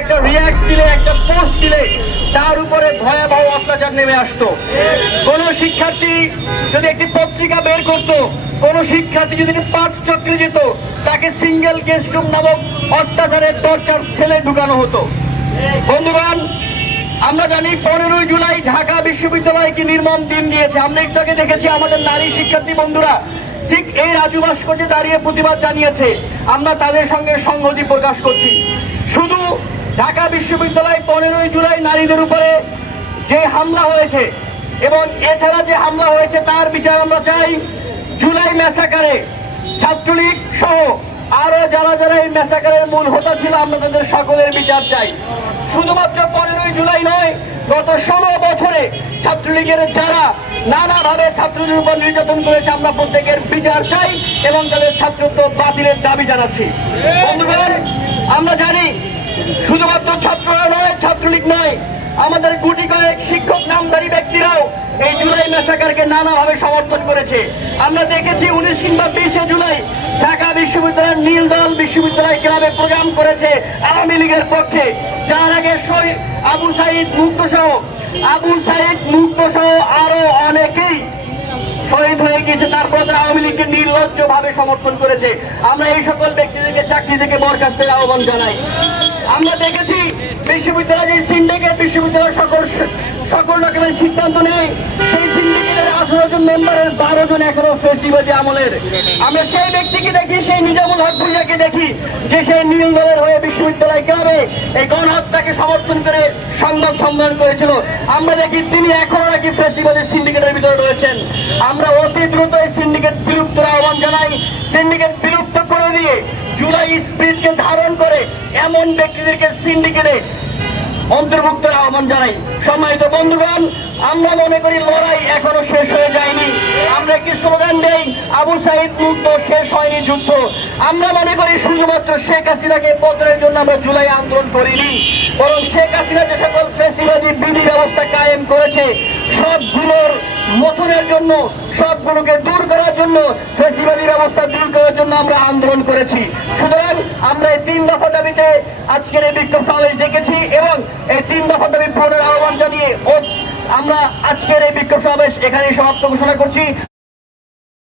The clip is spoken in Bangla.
একটা রিয়াক্ট দিলে, একটা পোস্ট দিলে, তার উপরে ভয়াবহ অত্যাচার নেমে আসতো। কোন শিক্ষার্থী যদি একটি পত্রিকা বের করত, কোন শিক্ষার্থী যদি পাঠ চক্রে যেত, তাকে সিঙ্গেল গেস্ট রুম নামক অত্যাচারের টর্চার সেলে ঢুকানো হতো। বন্ধুগণ, আমরা জানি পনেরোই জুলাই ঢাকা বিশ্ববিদ্যালয় কি নির্মম দিন গিয়েছে আমরা একটু আগে দেখেছি আমাদের নারী শিক্ষার্থী বন্ধুরা, ঠিক এই রাজু ভাস্কর্যে দাঁড়িয়ে প্রতিবাদ জানিয়েছে। আমরা তাদের সঙ্গে সংহতি প্রকাশ করছি। বিশ্ববিদ্যালয় পনেরোই জুলাই নারীদের উপরে যে হামলা হয়েছে এবং এছাড়া যে হামলা হয়েছে তার বিচার আমরা চাই জুলাই ম্যাসাকারে। ছাত্রলীগ সহ আরও যারা যারা এই ম্যাসাকারের মূল হোতা ছিল, আমরা তাদের সকলের বিচার চাই। শুধুমাত্র পনেরোই জুলাই নয়, গত ষোলো বছরে ছাত্রলীগের যারা নানাভাবে ছাত্রদের উপর নির্যাতন করেছে, আমরা প্রত্যেকের বিচার চাই এবং তাদের ছাত্রত্ব বাতিলের দাবি জানাচ্ছি। বন্ধুগণ, আমরা জানি ব্যক্তিরাও এই জুলাই মেসাকারকে নানাভাবে সমর্থন করেছে। আমরা দেখেছি উনিশ কিংবা বিশে জুলাই ঢাকা বিশ্ববিদ্যালয়ের নীল দল বিশ্ববিদ্যালয় ক্লাবে প্রোগ্রাম করেছে আওয়ামী লীগের পক্ষে। যার আগে শহীদ আবু সাইদ মুক্ত সহ, আবু সাইদ মুক্ত সহ আরও অনেকেই শহীদ হয়ে গিয়েছে। তারপর তারা আওয়ামী লীগকে নির্লজ্জ ভাবে সমর্থন করেছে। আমরা এই সকল ব্যক্তিদেরকে চাকরি থেকে বরখাস্তের আহ্বান জানাই। আমরা দেখেছি বিশ্ববিদ্যালয় যে সিন্ডিকেট বিশ্ববিদ্যালয়ের সকল সকল রকমের সিদ্ধান্ত নেয়। সেই সিন্ডিকেটের আঠারো জন মেম্বারের বারো জন এখনও ফেসিবাদী আমলের। আমরা সেই ব্যক্তিকে দেখি, সেই নিজামুল হক ভুইয়াকে দেখি, যে সেই নীল দলের হয়ে বিশ্ববিদ্যালয় ক্লাবে এই গণহত্যাকে সমর্থন করে সংবাদ সম্মেলন করেছিল। আমরা দেখি তিনি এখনও নাকি ফেসিবাদী সিন্ডিকেটের ভিতরে রয়েছেন। আমরা অতি দ্রুত এই সিন্ডিকেট বিলুপ্তের আহ্বান জানাই। সিন্ডিকেট বিলুপ্ত করে দিয়ে জুলাই স্প্রিটকে ধারণ করে এমন ব্যক্তিদেরকে সিন্ডিকেটে অন্তর্ভুক্তের আহ্বান জানাই। সম্মানিত বন্ধুগণ, আমরা মনে করি লড়াই এখনও শেষ হয়ে যায়নি। আমরা কি স্লোগান দেই, আবু সাইদ মুক্ত শেষ হয়নি, যুদ্ধ। আমরা মনে করি শুধুমাত্র শেখ হাসিনাকে পতনের জন্য আমরা জুলাই আন্দোলন করিনি, বরং শেখ হাসিনা যে সকল ফেসিবাদী বিধি ব্যবস্থা কায়েম করেছে, সবগুলোর মতনের জন্য, সবগুলোকে দূর করার জন্য ফেসিবাদী ব্যবস্থা দূর করার জন্য আমরা আন্দোলন করেছি। সুতরাং আমরা এই তিন দফা দাবিতে আজকের এই বিক্ষোভ সমাবেশ ডেকেছি এবং এই তিন দফা দাবি পূরণের আহ্বান জানিয়ে আমরা আজকের এই বিক্ষোভ সমাবেশ এখানেই সমাপ্ত ঘোষণা করছি।